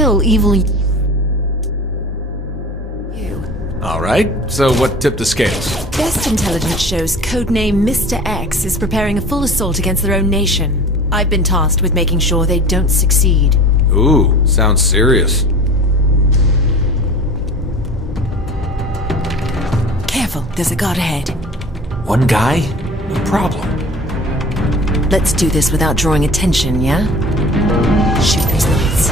kill evil you. Alright, so what tipped the scales? Best intelligence shows codename Mr. X is preparing a full assault against their own nation. I've been tasked with making sure they don't succeed. Ooh, sounds serious. Careful, there's a guard ahead. One guy? No problem. Let's do this without drawing attention, yeah? Shoot those lights.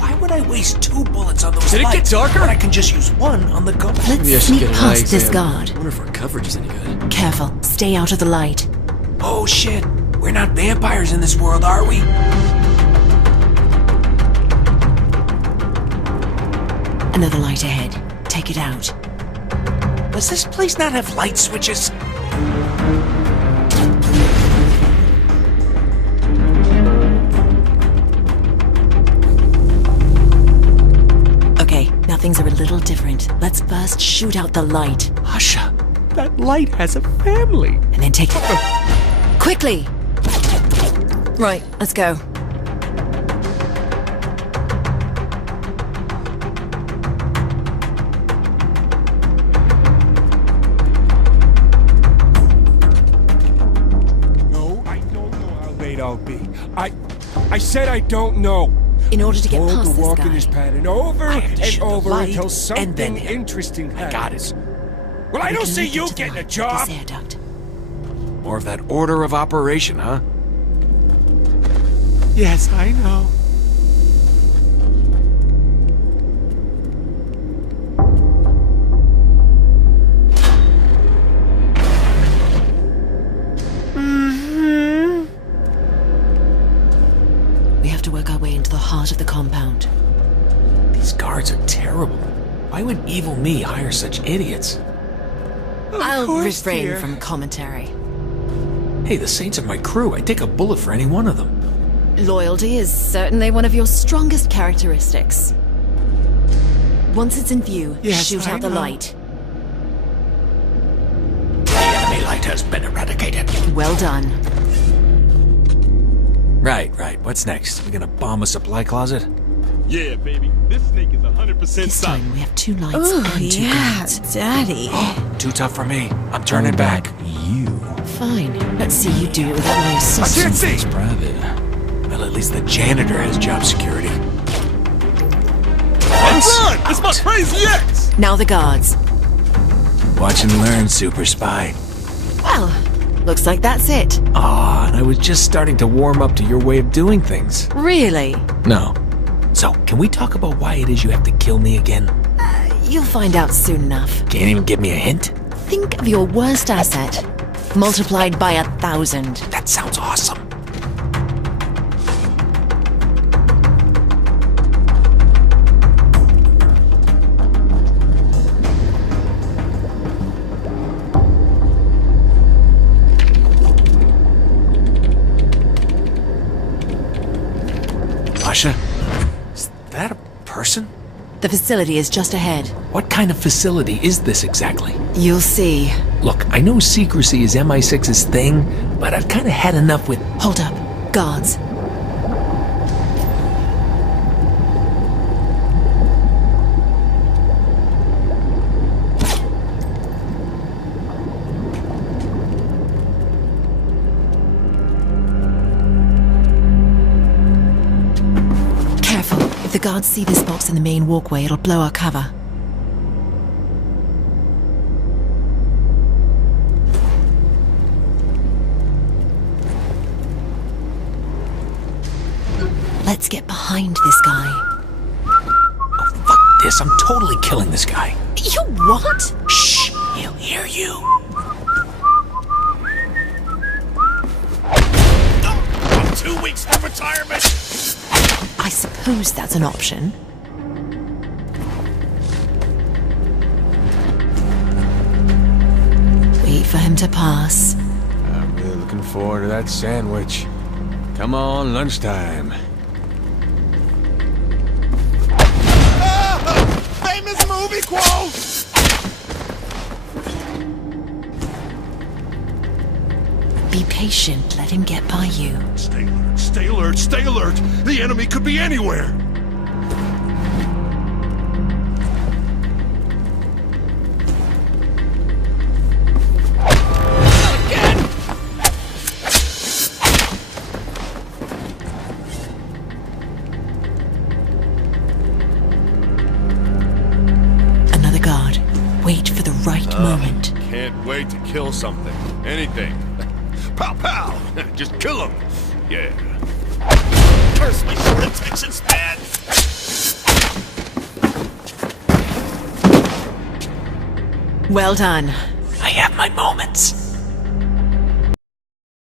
Why would I waste 2 bullets on those Did lights it get darker? when I can just use 1 on the gun? Let's sneak past this guard. I wonder if our coverage is any good. Careful, stay out of the light. Oh shit, we're not vampires in this world, are we? Another light ahead. Take it out. Does this place not have light switches? Okay, now things are a little different. Let's first shoot out the light. Asha, that light has a family. And then take it. Quickly! Right, let's go. I'll be. I said I don't know. In order to get Hold past the this walk guy. in this pattern over and shoot the over light until and something then hit. interesting happens. I got it. Well, I We don't can see link it you to the getting a light, job. this air duct. More of that order of operation, huh? Yes, I know. We have to work our way into the heart of the compound. These guards are terrible. Why would evil me hire such idiots? I'll course, refrain dear. from commentary. Hey, the Saints are my crew. I'd take a bullet for any one of them. Loyalty is certainly one of your strongest characteristics. Once it's in view, Yes, shoot I out the know. light. The enemy light has been eradicated. Well done. Right. What's next? We gonna bomb a supply closet? Yeah, baby. This snake is 100% This solid. time we have 2 lights and 2 guards. Daddy. Too tough for me. I'm turning back. You. Fine. Let's see you do it without my I can't assistance. see! Private. Well, at least the janitor has job security. Run! It's my crazy ex! Now the guards. Watch and learn, super spy. Well, looks like that's it. Aw, and I was just starting to warm up to your way of doing things. Really? No. So, can we talk about why it is you have to kill me again? You'll find out soon enough. Can't even give me a hint? Think of your worst asset, multiplied by 1,000. That sounds awesome. Asha, is that a person? The facility is just ahead. What kind of facility is this exactly? You'll see. Look, I know secrecy is MI6's thing, but I've kind of had enough with... Hold up. Guards. Careful. If the guards see this box in the main walkway, it'll blow our cover. Let's get behind this guy. Oh, fuck this. I'm totally killing this guy. You what? Shh. He'll hear you. I'm 2 weeks from retirement! I suppose that's an option. Wait for him to pass. I'm really looking forward to that sandwich. Come on, lunchtime. Famous movie quote! Be patient. Let him get by you. Stay alert, stay alert, stay alert! The enemy could be anywhere! Another guard. Wait for the right moment. Can't wait to kill something. Anything. Pow pow! Just kill him! Yeah. Curse my short attention span! Well done. I have my moments.